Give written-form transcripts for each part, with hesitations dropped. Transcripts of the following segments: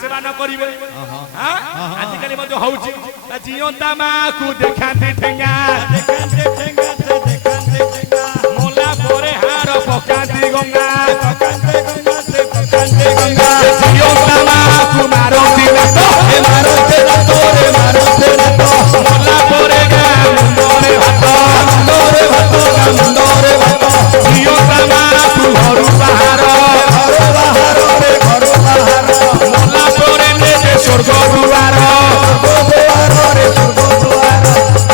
सेवा न करिवे हां आज काली मते होउची जियोता मां को देखाते ठेंगा देखाते ठेंगा से देखाते ठेंगा मोला पोरे हार पकाती गंगा पकाते गंगा से पकाते गंगा जियोता मां को मारो दिना तो हे मारो तेरा तोरे मारो तेरा तो मोला पोरे गा मुंडोरे भात मुंडोरे भात जियोता मां को घरु बाहर रे घरु बाहर मोला पोरे ने स्वर्ग दुआर रे स्वर्ग दुआर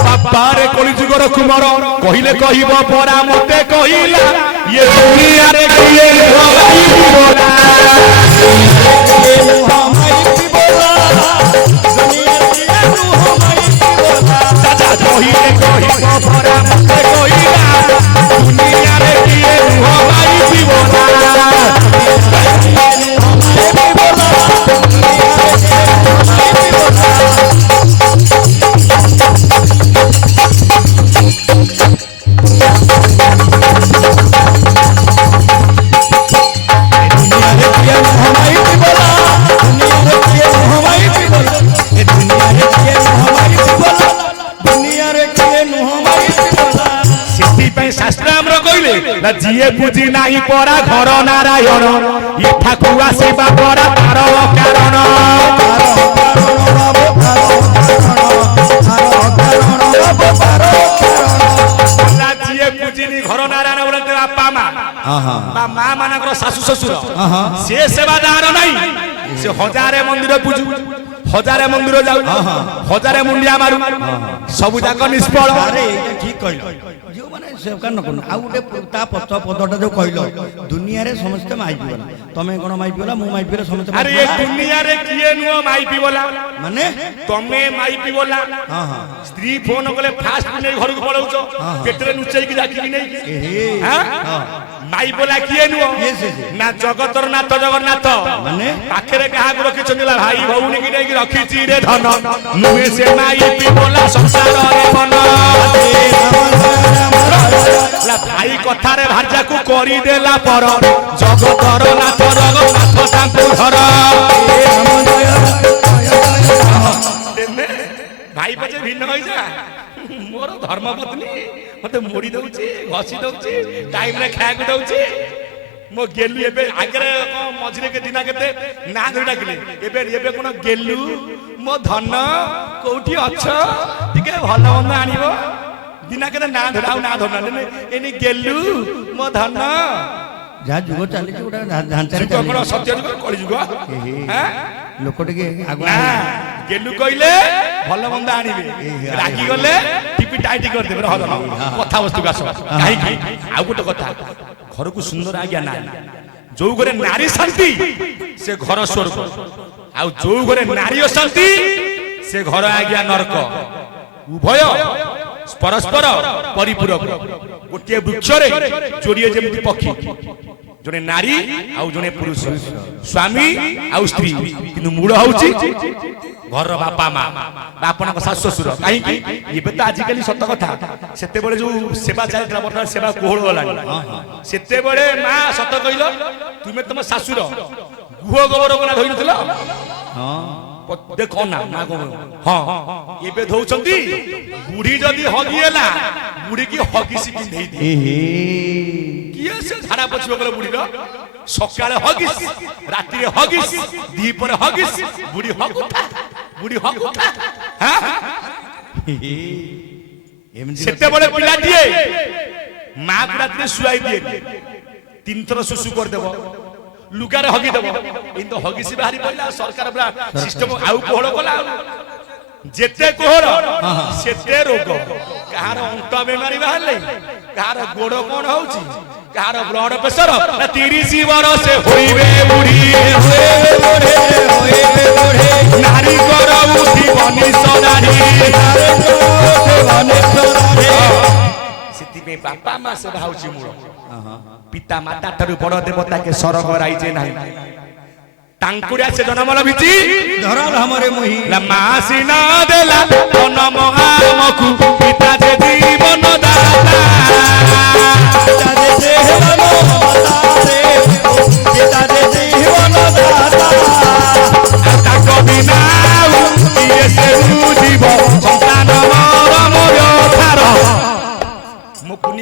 बाबा रे कली जुगर कुमार कहिले कहिबो परा मते कहिला ये दुनिया रे किए भाई बोला हमाई बोला दुनिया रे किए हमाई बोला दादा कहिले कहिबो परा मते कहिला दुनिया रे किए हमाई बोला जिए बुझी नाही परा घर नारायण ये ठाकुआ सेवा परा तार कारण जिए बुझिनी घर नारायण बोले बापा माँ मानकर शाशु ससुर से सेवादार नहीं से हजारे मंदिर पूजू हजारे मंदिर जाऊ हजारे मुंडिया मारू सब जाक निष्फल ठीक कहल जो माने सेवका न कोन आ उटे ता पछ पदटा जो कहल दुनिया रे समस्त माई पिबला तमे कोन माई पिबला मु माई पिबला समस्त अरे ये दुनिया रे किए नुओ माई पिबला माने तमे माई पिबला हां हां स्त्री फोन कले फास्ट नै घर को पळौछ पेटरे नुचै की जाकी नै हां माई बोला किए नुओ ना जगतर नाथ जगन्नाथ माने पाखरे कहा को रखि चंदिला भाई भौनी की नै की रखि ची रे धन नुए से माई पिबला संसार रे मन भाई कथा रे भाजा को करी देला पर जगतर नाथ जगन्नाथ तांकु घर भाई बजे भिन्न होई जा मोर धर्मपत्नी मते मोड़ी दउची घसी दउची टाइम रे खाया को दउची मो गेलु एबे आगरे मझरे के दिना केते ना धरि डाकिले एबे कोन गेलु मो धन कोठी अछ टिके भलो मंद आनिबो दिना केते ना धराउ ना धरना ने एनी गेलु मो धन जा जुग चाली छि उडा ढांचारे चाली कोन सत्य जुग कଳି जुग हैं लोक टिके आगु गेलु कइले भलो मंद आनिबे रागी गले टिपि टाइट कर देबे हल कथा वस्तु गास काई की आ गुटे कथा घर को सुंदर आज्ञा ना जो घरे नारी शांति से घर स्वर्ग आ जो घरे नारी शांति से घर आज्ञा नरक उभय परस्पर परिपूरक गोटे वृक्ष रे जोड़िए जेमति पक्षी जने नारी आ जने पुरुष स्वामी आ स्त्री किंतु मूल होउची घर बापा माँ आपन शाशु ससुर कहीं ये तो आजिकल सत कथा सेते बड़े जो सेवा चलता बर्तमान सेवा कोहल गला सेते बड़े माँ सत कहल तुम्हें तुम शाशुर गुह गोबर को धोई नथिल देखो ना माँ को हाँ ये धोचंती बुढ़ी जदि हगिएला बुढ़ी की हगिसी पिंधेई दे किए से झाड़ा पछियो गले बुढ़ी रो सकाळे हगिस राति रे हगिस दीपर हगिस बुढ़ी हगुता हां सेते बड़े पिला दिए मां को राति रे सुआई दिए तीन थर सुसु कर देबो लुगारे हगी देबो इन तो हगिसी बाहरी पइला सरकार बड़ा सिस्टम आउ कोहळ कला जेते कोहळ सेते रोग कहार अंत बेमारी बाहरले कहार गोड़ कोन होउची कहार ब्लड प्रेशर 30 वर्ष से होइबे बुढ़ी होइबे बुढ़े नारी कर उठी बनी सदारी सिद्धि में बापा मां से भाउची मूल पिता माता ठारू बड़ देवता के सरग राइजे नाही टांकुरिया से जन्म लभिची धरल हमरे मोही लम्मा सिना देला जन्म हमकु पिता जे जीवन दाता पिता जे जीवन दाता पिता जे जीवन दाता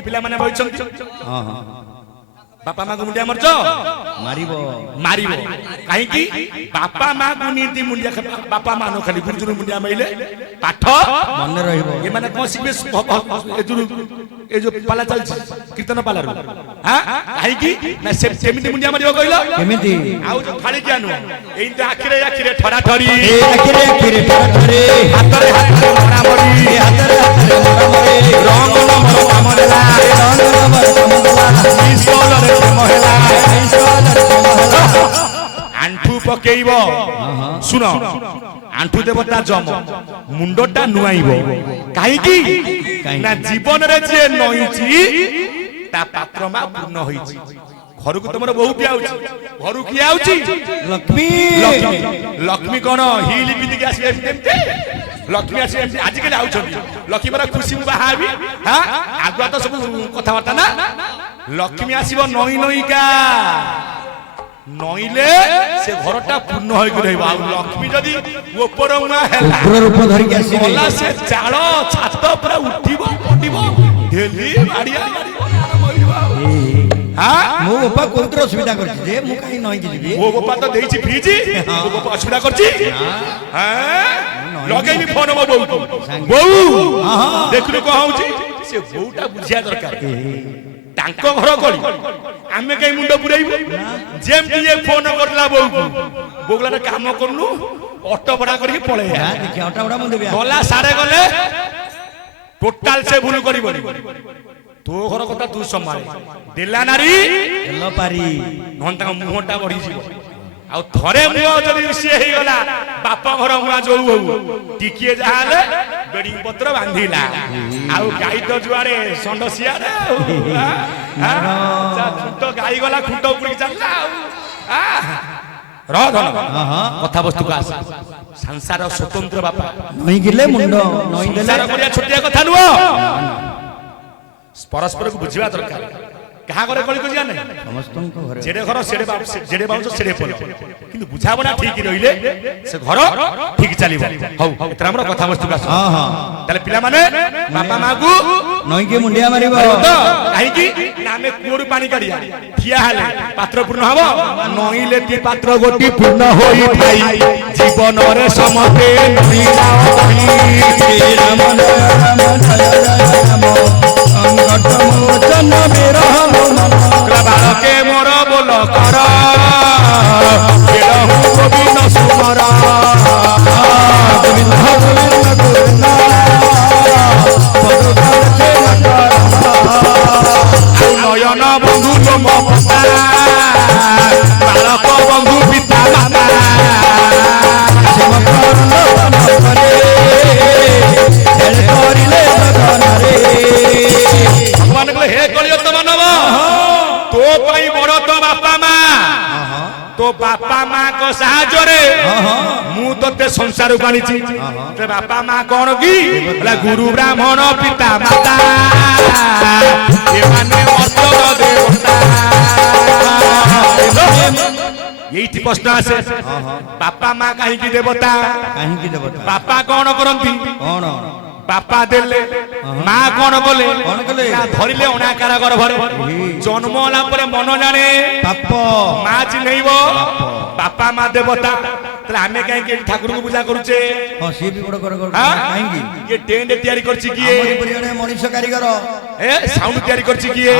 ପିଲାମାନେ ବଇଛନ୍ତି ହଁ ହଁ ବାପା ମାଙ୍କୁ ମୁଣ୍ଡିଆ ମାରୁଛ ମାରିବ ମାରିବ କାହିଁକି ବାପା ମାଙ୍କୁ ନିତି ମୁଣ୍ଡିଆ ବାପା ମା ନ ଖାଲି ଗୁରୁଜନ ମୁଣ୍ଡିଆ ମାଇଲେ ପାଠ ମନେ ରହିବ। ଏମାନେ କଣ ଶିଖିବେ ଏ ଯୋଉ ପାଲା ଚାଲିଛି କୀର୍ତ୍ତନ ପାଲାରୁ କାହିଁକି ନା ସେମିତି ମୁଣ୍ଡିଆ ମାରିବ କହିଲ କେମିତି? ଆଉ ଯୋଉ ଫାଳିକିଆ ନୁହଁ ଏଇଟା ଆଖିରେ ଆଖିରେ ଠରା ଠରି ଆଖିରେ ଆଖିରେ ଥରେ ହାତରେ ହାତରେ ମରା ମରି ହାତରେ ହାତରେ ମରାମରେ ରଙ୍ଗ ନମର କାମରେ ରଙ୍ଗ ନମର କାମଦଲା ଇସ୍କଲରେ ପ୍ରେମ ହେଲା ଇସ୍କଲରେ ପ୍ରେମ ହେଲା। ଆଣ୍ଠୁ ପକେଇବ ଶୁଣ ଆଣ୍ଠୁ ଦେବତା ଯମ ମୁଣ୍ଡଟା ନୁଆଇବ କାହିଁକି ନା ଜୀବନରେ ଯିଏ ନଇଛି ତା ପାତ୍ର ମା ପୂର୍ଣ୍ଣ ହୋଇଛି। ଘରକୁ ତମର ବୋହୁ କିଏ ଆଉଛି ଘରୁ କିଏ ଆଉଛି ଲକ୍ଷ୍ମୀ ଲକ୍ଷ୍ମୀ କଣ ହିଲ ପିନ୍ଧିକି ଆସିବେ ଏମିତି ଲକ୍ଷ୍ମୀ ଆସିବେ ଏମିତି ଆଜିକାଲି ଆଉଛନ୍ତି ଲକ୍ଷ୍ମୀ ପରା ଖୁସି ମୁଁ ବାହା ହେବି ଆଗୁଆ ତ ସବୁ କଥାବାର୍ତ୍ତା ନା ଲକ୍ଷ୍ମୀ ଆସିବ ନଈ ନଈକା ନଇଲେ ସେ ଘରଟା ପୂର୍ଣ୍ଣ ହୋଇକି ରହିବ। ଆଉ ଲକ୍ଷ୍ମୀ ଯଦି ଉପର ମୁଆ ହେଲା ରୂପ ଧରିକି ଆସିବେ ଗଲା ସେ ଚାଳ ଛାତ ପୁରା ଉଠିବ ପଡ଼ିବ ଢେଲି ବାଡ଼ିଆ ମୋ ବାପା କୋଉଥିରେ ଅସୁବିଧା କରିଛି ଯେ ମୁଁ କାହିଁ ନଈକି ଯିବି? ମୋ ବାପା ତ ଦେଇଛି ଫ୍ରିଜ ମୋ ବାପା ଅସୁବିଧା କରିଛି ଲଗେଇବି ଫୋନ ମୋ ବୋଉ ବୋଉ ଦେଖିଲୁ କଣ ହଉଛି ସେ ବୋଉଟା ବୁଝିବା ଦରକାର ତାଙ୍କ ଘର କଳି ଆମେ କାହିଁ ମୁଣ୍ଡ ପୁରେଇବୁ ଯେମିତି ଇଏ ଫୋନ କରିଲା ବୋଉକୁ ବୋଉ କହିଲା କାମ କରୁନୁ ଅଟୋ ଭଡା କରିକି ପଳେଇବା ଗଲା ସାଡେ ଗଲେ ଟୋଟାଲ ସେ ଭୁଲ କରିବନି ତୋ ଘର କଥା ତୁ ସମ୍ଭାଳେ ଦେଲା ନାରୀ ପାରି ନହେଲେ ତାଙ୍କ ମୁହଁଟା ବଢିଯିବ। ଆଉ ଥରେ ମୁହଁ ଯଦି ସିଏ ହେଇଗଲା ବାପ ଘର ମୁହଁ ଯୋଉ ହଉ ଟିକିଏ ଯାହା ହେଲେ ବେଡିଂ ପତ୍ର ବାନ୍ଧିଲା ଆଉ ଗାଈ ତ ଯୁଆଡେ ଷଣ୍ଢ ସିଆରେ ଖୁଣ୍ଟ ଗାଈ ଗଲା ଖୁଣ୍ଟ ଉପରକି ଚାଲିଲା ଆଉ କଥା ବସ୍ତୁକୁ ଆସ ସଂସାର ସ୍ୱତନ୍ତ୍ର ବାପା ନଈ ଗିଲେ ମୁଣ୍ଡ ନଈ ଦେଲେ କରିବା ଛୋଟିଆ କଥା ନୁହଁ ପରସ୍ପରକୁ ବୁଝିବା ଦରକାର। କାହା ଘରେ କଳି କରିଆ ନାହିଁ ସମସ୍ତଙ୍କ ଘରେ ଯେଡେ ଘର ସେଡେ ବାଉଁଶ ସେଡେ ପଲ କିନ୍ତୁ ବୁଝାବଣା ଠିକ ରହିଲେ ସେ ଘର ଠିକ ଚାଲିବ। ହଉ ଏଥର ଆମର କଥା ବସ୍ତୁକୁ ଆସ ତାହେଲେ ପିଲାମାନେ ବାପା ମାକୁ ନଈକି ମୁଣ୍ଡିଆ ମାରିବ କାହିଁକି ନା ଆମେ କୂଅରୁ ପାଣି କାଢିବା ଠିଆ ହେଲେ ପାତ୍ର ପୂର୍ଣ୍ଣ ହବ ନଇଲେ ତି ପାତ୍ର ଗୋଟି ପୂର୍ଣ୍ଣ ହୋଇଥାଇ ଜୀବନରେ ସମତେ ନଇଲା ରାମ ରାମ ଜୟ ଜୟ ରାମ ଅଙ୍ଗଟ ମୋଚନ ବିରହ ବାଳକେ ମୋର ବୋଲ କର ଗୋବିନ୍ଦ ସୁମର ନୟନ ବନ୍ଧୁ ଲୋମ ବାଳକ ବନ୍ଧୁ ପିତା ମାତା ଭଗବାନ କହିଲେ ହେ କଳିଯୁଗ ମାନବ ତୋ ପାଇଁ ବଡ ତୋ ବାପା ମା ତୋ ବାପା ମାଙ୍କ ସାହାଯ୍ୟରେ ମୁଁ ତତେ ସଂସାରକୁ ଆଣିଛି ତୋ ବାପା ମା କଣ କି ଗୁରୁ ବ୍ରାହ୍ମଣ ପିତା ମାତା ଏମାନେ ମର୍ତ୍ତ୍ୟ ଦେବତା ଏଇଠି ପ୍ରଶ୍ନ ଆସେ ବାପା ମା କାହିଁକି ଦେବତା ବାପା କଣ କରନ୍ତି କଣ ବାପା ଦେଲେ ମା କଣ କଲେ ଧରିଲେ ଅନାକାର ଗର୍ଭରେ ଜନ୍ମ ହେଲା ପରେ ମନ ଜାଣେ ପାପ ମା ଚିହ୍ନେଇବ ବାପା ମା ଦେବତା ତାହେଲେ ଆମେ କାହିଁକି ଠାକୁରଙ୍କୁ ପୂଜା କରୁଛେ କାହିଁକି ଇଏ ଟେଣ୍ଟ ତିଆରି କରିଛି କିଏ ମଣିଷ କାରିଗର ସାଉଣ୍ଡ ତିଆରି କରିଛି କିଏ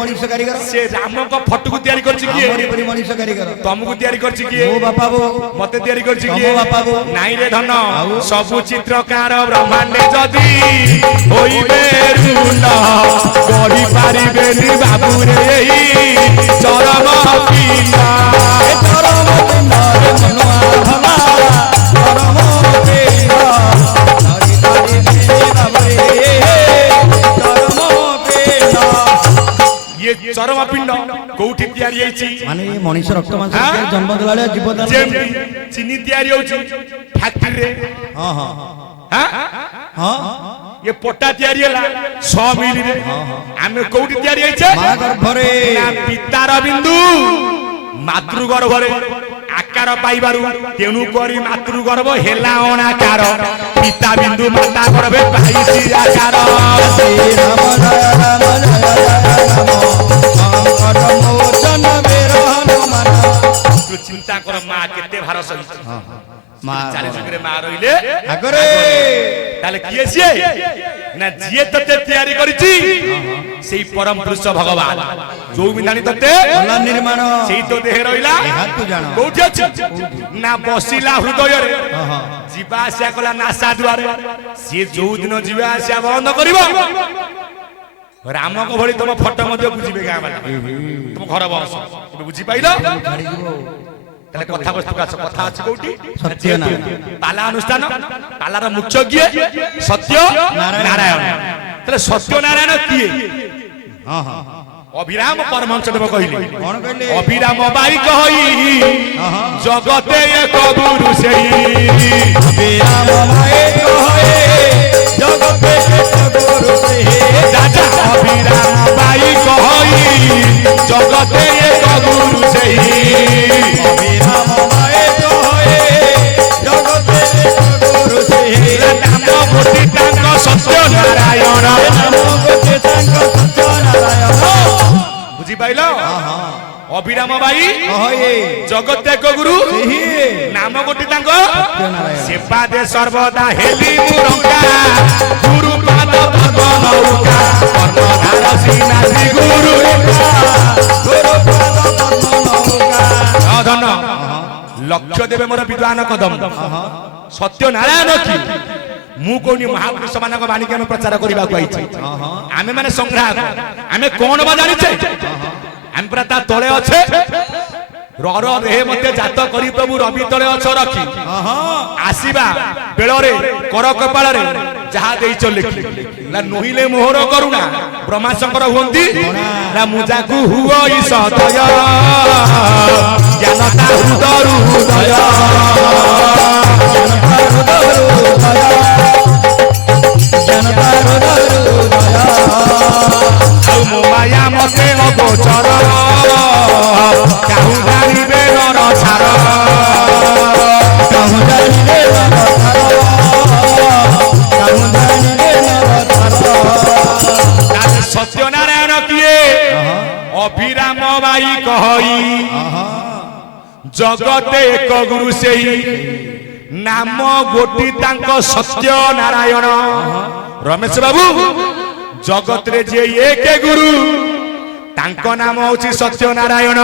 ମଣିଷ କାରିଗର ସେ ରାମଙ୍କ ଫଟୋକୁ ତିଆରି କରିଛି କିଏ ମଣିଷ କାରିଗର ତମକୁ ତିଆରି କରିଛି କିଏ ମୋ ବାପା ବୋଉ ମତେ ତିଆରି କରିଛି କିଏ ବାପା ବୋଉ ନାଇଁ ରେ ଧନ ସବୁ ଚିତ୍ରକାର ବ୍ରହ୍ମାଣ୍ଡେ ଯଦି ହୋଇବେ ଋଣ ଗଢି ପାରିବେନି ବାବୁରେ ଏଇ ଚରମ ପିଣ୍ଡ ଚରମ ପିଣ୍ଡରେ ମନୁଆ ଭଲା ଚରମ ପିଣ୍ଡ ଧରି ପାରିବେନି ବାବୁରେ ଚରମ ପିଣ୍ଡ ଇଏ ଚରମ ପିଣ୍ଡ କୋଉଠି ତିଆରି ହେଇଛି ମାନେ ମଣିଷ ରକ୍ତ ମାଂସ ଜନ୍ମ ଦେଲା ଜୀବଦାନ ଚିନି ତିଆରି ହଉଛି ଫ୍ୟାକ୍ଟ୍ରିରେ ये पट्टा तैयारी है 100 मिली रे आमे कोउठी तैयारी हैछे मां गर्भरे ना पितार बिंदु मातृ गर्भरे आकार पाइबारु तेनु करी मातृ गर्भ हेला अनाकार पिता बिंदु माता गर्भे पाइछि आकार श्री राम जय राम जय ତୁ ଚିନ୍ତା କର ମା କେତେ ଭାର ସହିଛି ମା ଚାରି ଯୁଗରେ ମା ରହିଲେ ଆଗରେ ତାହେଲେ କିଏ ସିଏ ନା ଯିଏ ତତେ ତିଆରି କରିଛି ସେଇ ପରମ ପୁରୁଷ ଭଗବାନ ଯୋଉ ବିଧାନୀ ତତେ କଲା ନିର୍ମାଣ ସେଇ ତ ଦେହେ ରହିଲା ଏହା ତୁ ଜାଣ କୋଉଠି ଅଛି ନା ବସିଲା ହୃଦୟରେ ହଁ ଯିବା ଆସିବା କଲା ନାସା ଦୁଆରେ ସିଏ ଯୋଉ ଦିନ ଯିବା ଆସିବା ବନ୍ଦ କରିବ ରାମଙ୍କ ଭଳି ତମ ଫଟୋ ମଧ୍ୟ ବୁଝିବେ ଗାଁ ବାଲା ତମ ଘର ବଂଶ ବୁଝିପାଇଲ ତାହେଲେ କଥା ବସ୍ତୁ କାଶ କଥା ଅଛି କୋଉଠି ପାଲା ଅନୁଷ୍ଠାନ ପାଲାର ମୁଖ୍ୟ କିଏ ସତ୍ୟ ନାରାୟଣ ତାହେଲେ ସତ୍ୟ ନାରାୟଣ କିଏ ହଁ ହଁ ଅଭିରାମ ପରମହଂସ ଦେବ କହିଲେ କଣ କହିଲେ ଅଭିରାମ ବାଇ କହି ଜଗତେ ଏକ ଗୁରୁ ସେଇ ଅଭିରାମ ଭାଇ କହେ ଜଗତେ ଏକ ଗୁରୁ ସେଇ ରାଜା ଅଭିରାମ ବାଇ କହି ଜଗତେ ଏକ ଗୁରୁ ସେଇ ଅଭିରାମ ଭାଇ କହେ ଜଗତେ ଏକ ଗୁରୁ ସେଇ ନାମ ଗୋଟି ତାଙ୍କ ସତ୍ୟ ନାରାୟଣ ନାମ ଗୋଟେ ତାଙ୍କ ସତ୍ୟ ନାରାୟଣ ବୁଝିପାଇଲ ଅଭିରାମ ବାଇ କହେ ଜଗତ ଏକ ଗୁରୁ ସେହି ନାମ ଗୋଟି ତାଙ୍କ ନାରାୟଣ ସେବାଦେ ସର୍ବଦା ହେଲି ମୁରଙ୍ଗା ଗୁରୁ ପାଦ ଭଗବାନ ଉକା କର୍ମଧାର ଶ୍ରୀନାଥୀ ଗୁରୁ ଗୁରୁ ପାଦ ପଦ୍ମ ନୌକା ଧନ ଲକ୍ଷ୍ୟ ଦେବେ ମୋର ବିଦ୍ୱାନ କଦମ ସତ୍ୟ ନାରାୟଣ କି ମୁଁ କହୁନି ମହାପୁରୁଷ ମାନଙ୍କ ବାଣୀକି ଆମେ ପ୍ରଚାର କରିବାକୁ ଆଇଛେ ଆମେ ମାନେ ସଂଗ୍ରାହକ ଆମେ କଣ ବା ଜାଣିଛେ ଆମେ ପୁରା ତା ତଳେ ଅଛେ ରର ରେହ ମତେ ଜାତ କରି ପ୍ରଭୁ ରବି ତଳେ ଅଛ ରଖି ଆସିବା ବେଳରେ କର କପାଳରେ ଯାହା ଦେଇଛ ଲେଖି ନା ନୋହିଲେ ମୋହର କରୁଣା ବ୍ରହ୍ମାଶଙ୍କର ହୁଅନ୍ତି ନା ମୁଜାକୁ ହୁଅ ସଦୟ ଜ୍ଞାନତା ହୃଦରୁ ହୃଦୟ ଆଉ ମୋ ମାୟା ମତେ ଅଗୋଚର କାହୁ ଜାଣିବେ ନର ଛାର କାହୁ ଜାଣିବେ ନର ଛାର କାହୁ ଜାଣିବେ ନର ଛାର ସତ୍ୟନାରାୟଣ କିଏ ଅଭିରାମ ବାଇ କହି ଜଗତେ ଏକ ଗୁରୁ ସେଇ ନାମ ଗୋଟି ତାଙ୍କ ସତ୍ୟ ନାରାୟଣ ରମେଶ ବାବୁ ଜଗତରେ ଯିଏ ଏକ ଗୁରୁ ତାଙ୍କ ନାମ ହଉଛି ସତ୍ୟ ନାରାୟଣ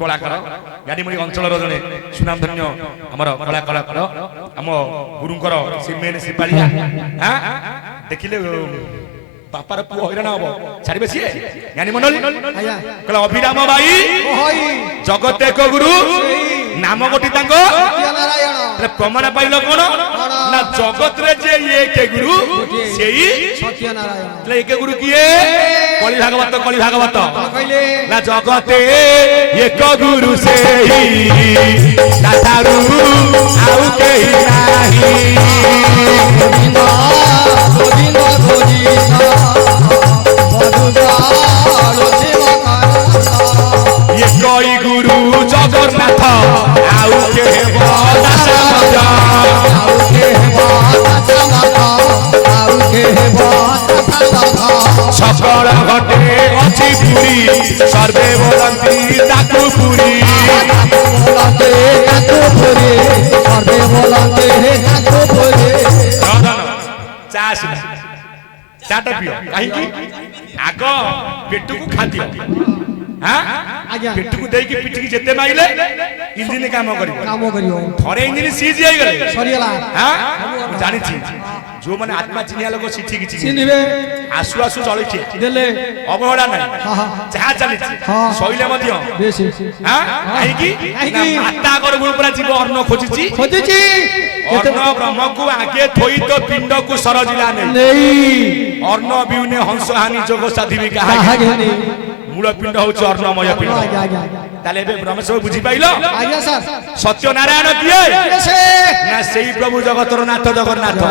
କଳାକାର ଗାଡିମୁଡି ଅଞ୍ଚଳର ଜଣେ ସୁନାମଧନ୍ୟ ଆମର କଳାକାର ଆମ ଗୁରୁଙ୍କର ସେ ମେନ୍ ସିପାଳିଆ ଦେଖିଲେ ବାପାର ପୁଅ ହଇରାଣ ହବ ଛାଡିବେ ସିଏ ଜ୍ଞାନୀ ମଣ୍ଡଳୀ କହିଲେ ଅଭିରାମ ବାଇ ଜଗତ ଏକ ଗୁରୁ ନାମ ଗୋଟି ତାଙ୍କ ପ୍ରମାଣ ପାଇଲ କଣ ନା ଜଗତରେ ଯେ ଏକ ଗୁରୁ ସେଇ ଏକ ଗୁରୁ କିଏ କଳି ଭାଗବତ ନା ଜଗତେ ଏକ ଗୁରୁ ସେଇ ତାଠାରୁ ଆଉ କେହି ନାହିଁ একই গুরু জগন্নাথ আউ কেব সকল ঘটে অছি পুরী সর্বে বলন্তি তাকু পুরী চাটা পিও কাহিকি আগ পেটুকু খাদ্য পেটুকু ଦେଇକି ପିଠିକି ଯେତେ ମାଇଲେ ଇଞ୍ଜିନ କାମ କରିବ ଥରେ ଇଞ୍ଜିନ ସିଜ ହେଇଗଲେ ମୁଁ ଜାଣିଛି ଯୋଉମାନେ ଆତ୍ମା ଚିହ୍ନିଆ ଲୋକ ଠିକ ଚିହ୍ନିବେ ଆସୁ ଆସୁ ଜଳିଖିଆ ଦେଲେ ଅବହେଳା ନାହିଁ ଯାହା ଚାଲିଛି ଶଇଲେ ମଧ୍ୟ କାହିଁକି ମାତା ଗର୍ଭ ପୁରା ଜୀବ ଅନ୍ନ ଖୋଜିଛି ଅନ୍ନ ବ୍ରହ୍ମକୁ ଆଗେ ଥୋଇ ତ ପିଣ୍ଡକୁ ସରଜିଲା ନେଇ ଅନ୍ନ ବିହୁନେ ହଂସ ହାନି ଯୋଗ ସାଧିବି କାହା ମୂଳ ପିଣ୍ଡ ହଉଛି ଅର୍ଣ୍ଣମୟ ପିଣ୍ଡ ତାହେଲେ ଏବେ ରମେଶ ବୁଝିପାଇଲ ସତ୍ୟ ନାରାୟଣ କିଏ ନା ସେଇ ପ୍ରଭୁ ଜଗତର ନାଥ ଜଗନ୍ନାଥ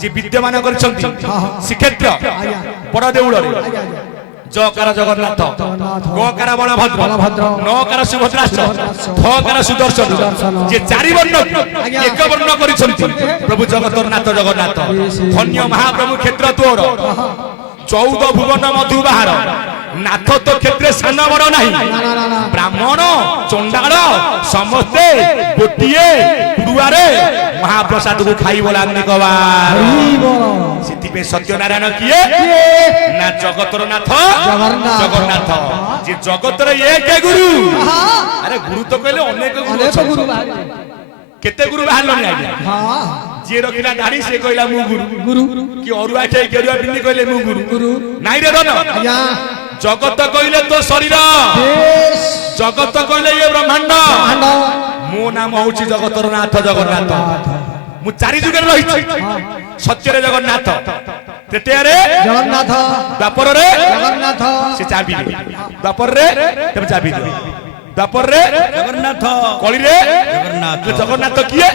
ଯିଏ ବିଦ୍ୟମାନ କରିଛନ୍ତି ଶ୍ରୀକ୍ଷେତ୍ର ବଡ ଦେଉଳରେ जकार जगन्नाथ गकार बलभद्र नकार सुभद्राष्ट धकार सुदर्शन जे चारि वर्ण एक वर्ण करिसंति प्रभु जगन्नाथ जगन्नाथ धन्य महाप्रभु क्षेत्र तोर 14 भुवन मधु बाहर नाथ तो क्षेत्र सान बड़ नहीं ब्राह्मण चंडाल समस्ते गोटिए गुरुवारे महाप्रसाद को खाई बोलांगे गवार सिद्धि सत्यनारायण किए ना जगतर नाथ जगन्नाथ जे जगतर एक गुरु अरे गुरु तो कहले अनेक गुरु केते गुरु बाहर आज्ञा जे रखिला दाढ़ी से कहला मु गुरु कि अरुआ खे गेरुआ पिंडी कहले मु गुरु नाई रे धन जगत कहले तो शरीर जगत कहले ये ब्रह्मांड मो नाम होउची जगतर नाथ जगन्नाथ मु चारि जुगे रही सत्य रे जगन्नाथ तृतीय रे जगन्नाथ द्वापर रे जगन्नाथ से चाबी द्वापर रे तब चाबी दे द्वापर रे जगन्नाथ कली रे जगन्नाथ जगन्नाथ किए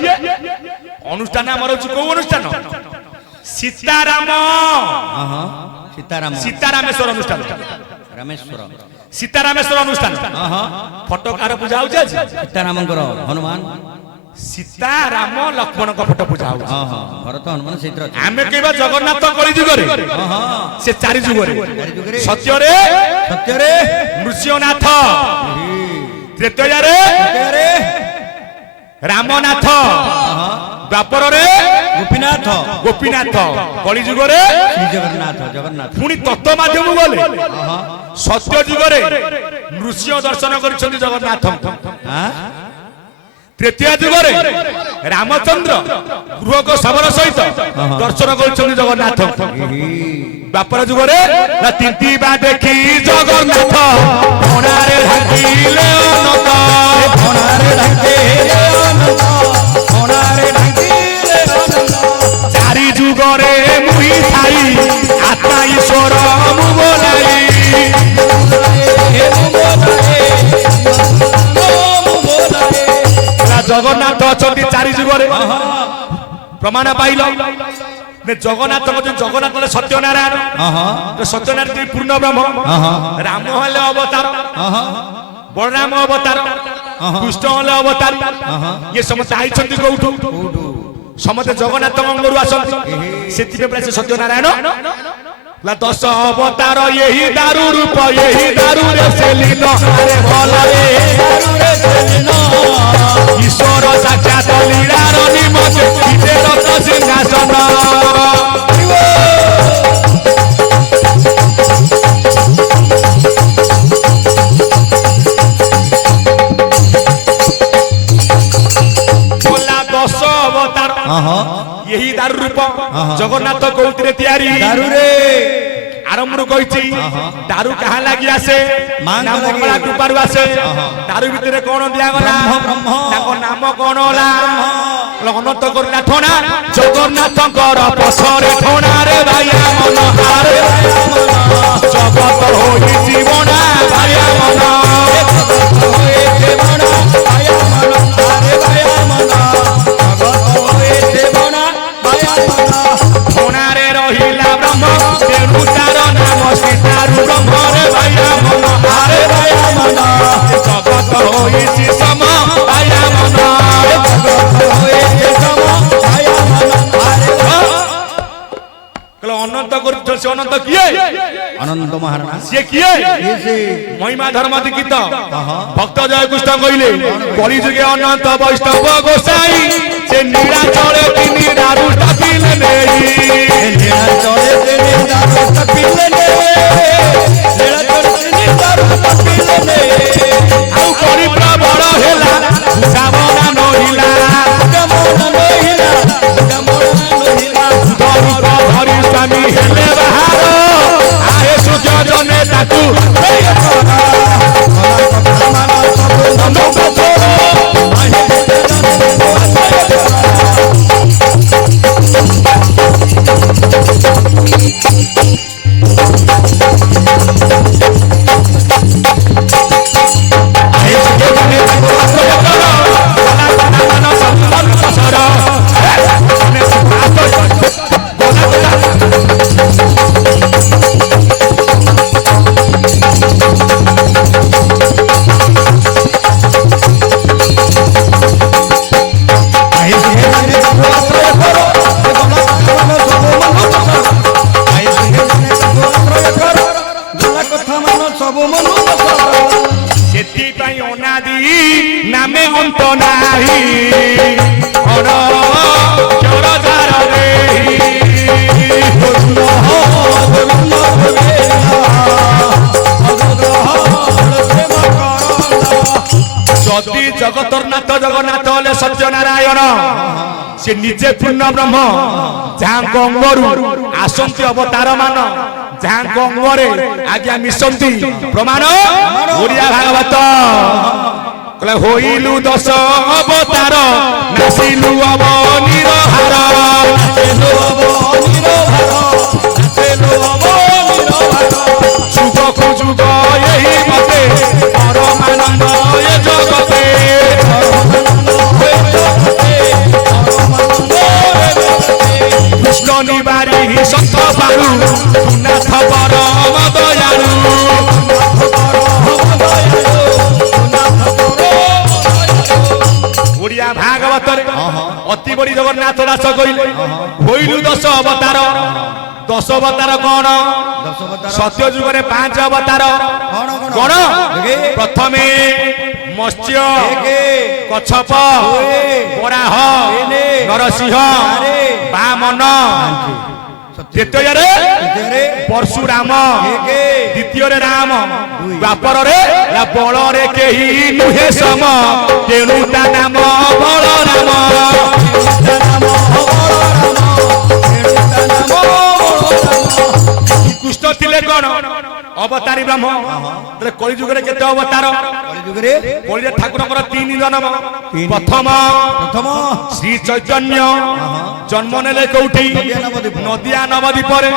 अनुष्ठान आमर होची को अनुष्ठान सीताराम सीताराम सीतारामेश्वर अनुष्ठान रामेश्वर सीतारामेश्वर अनुष्ठान फोटो कार पूजा होची आज सीतारामंकर हनुमान सीताराम लक्ष्मण का फोटो पूजा होची भरत हनुमान सीता आमे कहबा जगन्नाथ कली जुगरे से चारि जुगरे सत्य रे नृसिंहनाथ तृतीय रे रामनाथ द्वापर रे गोपीनाथ कली जुगरे जगन्नाथ जगन्नाथ पुणी तत्व माध्यम गले सत्य जुगरे नृसिंह दर्शन कर जगन्नाथ तृतीय जुगरे रामचंद्र गृह को शबर सहित दर्शन कर जगन्नाथ द्वापर जुगरे तीन बा देखी जगन्नाथ कोणारे ढाकिले अनंत कोणारे ढाकिले अनंत कोणारे ढाकिले अनंत चारि जुगरे मुहि थाई आत्मा ईश्वर मु बोलाई जगन्नाथ अछंती चारि जुगरे प्रमाण पाइल जगन्नाथ जगन्नाथ सत्यनारायण सत्यनारायण पूर्ण ब्रह्म राम हेले अवतार बलराम अवतार कृष्ण हेले अवतार ये समस्त आइछंती कोठू समस्त जगन्नाथ अंगरु आसंती सेति पे सत्यनारायण ला 10 अवतार यही दारू रूप यही दारू रे सेलिन अरे भला रे दारू रे सेलिन ईश्वर साक्षात लीलार निमते इते रत्न सिंहासन बोला 10 अवतार यही दारू रूप जगन्नाथ कौतिरे तैयारी दारू रे आरंभ कही दारू कहा लगी आसे मंगला कृपारू आसे दारू भितर कौन दिगला नाम कौन होला अनंत करना ठोना जगन्नाथ पछरे ठोना रे भाइया मन हारे जगत होई जीवना भाइया मन ठोना रे रहिला ब्रह्म तेनु तार नाम सीतारू ब्रह्म रे भाइया मन हारे भाइया मन जगत होई सम भाइया मन जगत होई सम भाइया मन हारे कलो अनंत कर से अनंत किए अनंत महाराणा से किए महिमा धर्म दीक्षित भक्त जय कृष्ण कहले कली जुगे अनंत वैष्णव गोसाई से नीलाचले तिनी दारू टपिले नेई नीलाचले तिनी दारू टपिले नेई नीलाचले तिनी दारू टपिले नेई आउ करी प्रबल हेला सावना नहिला कमोना नहिला कमोना नहिला दारू धरी स्वामी हेले बाहर आहे सुख्य जने ताकू অন্ত নাহি অন চর যার দেহি যদি জগতর নাথ জগন্নাথ হলে সত্যনারায়ণ সে নিজে পূর্ণ ব্রহ্ম যাহাଙ୍କ ଅଙ୍ଗରୁ ଆସନ୍ତି ଅବତାର ମାନ ଯାହାଙ୍କ ଅଙ୍ଗରେ ଆଜ୍ଞା ମିଶନ୍ତି ପ୍ରମାଣ ଓଡ଼ିଆ ଭାଗବତ କହିଲେ ହୋଇଲୁ ଦଶ ଅବତାର ନାସିଲୁ ଅବନୀର ହାର ଯୁଗକୁ ଯୁଗ ଏହି ମତେ ପରମାନନ୍ଦ ଏ ଜଗତେ কৃষ্ণ নিবারি সন্ত পারু নাথ পরম দয়ালু ওড়িয়া ভাগবতরে অতি বড়ি জগন্নাথ দাস কইলে হইলু দশ অবতার দশ অবতার কোন সত্য যুগরে পাঁচ অবতার কোন প্রথমে মৎস্য কচ্ছপ বরাহ নরসিংহ বামন দ্বিতীୟରେ পরশুরাম দ্বিতীୟରେ রাম দ্বাপରରେ বଳରେ কেহি নুহে সম তেଣୁ ତା ନାମ বলরাম কৃষ্ণ ଥିଲେ কোন অবতারী ব্রহ্ম কলি যুগরে কেতে অবতার কলিরে ঠাকুরଙ୍କର তিନି জন্ম প্রথম শ্রী চৈতন্য জন্ম নেলে কোউঠি নদিয়া নবদ্বীপরে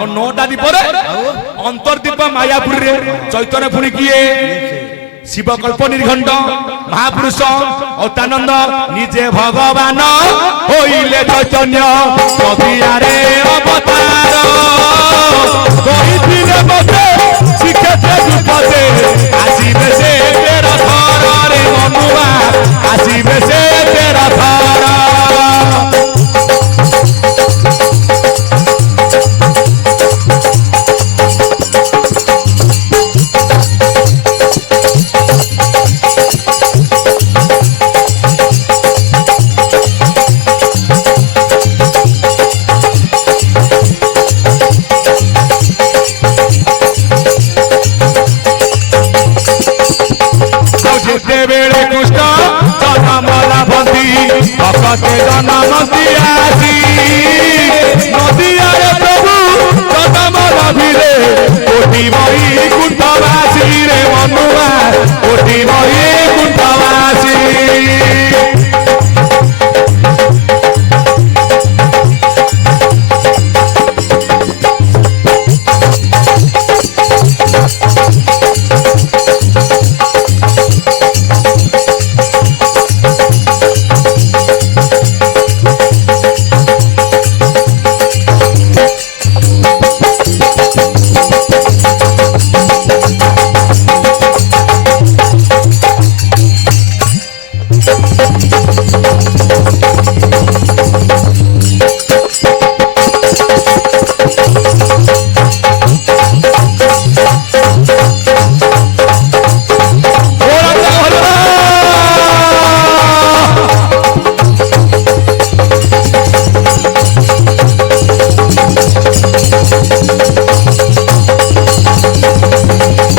ও নটা দ্বীপরে অন্তর্দ্বীপ মায়াপুরে চৈতন্য পুনি কিয়ে শিবকল্প নির্ঘণ্ট মহাপুরুষ অতানন্দ নিজে ভগবান হইলে চৈতন্য কবিয়ারে অবতার কহিছিলে মতে শিখেছে বিপদে আসিবে সে তের থর রে মনুয়া আসিবে সে তের থর যেতেବେଳେ କୃଷ୍ଣ ଜନମଲା ବନ୍ଦୀ ଭଗତେ ଜନମ ଦିଆ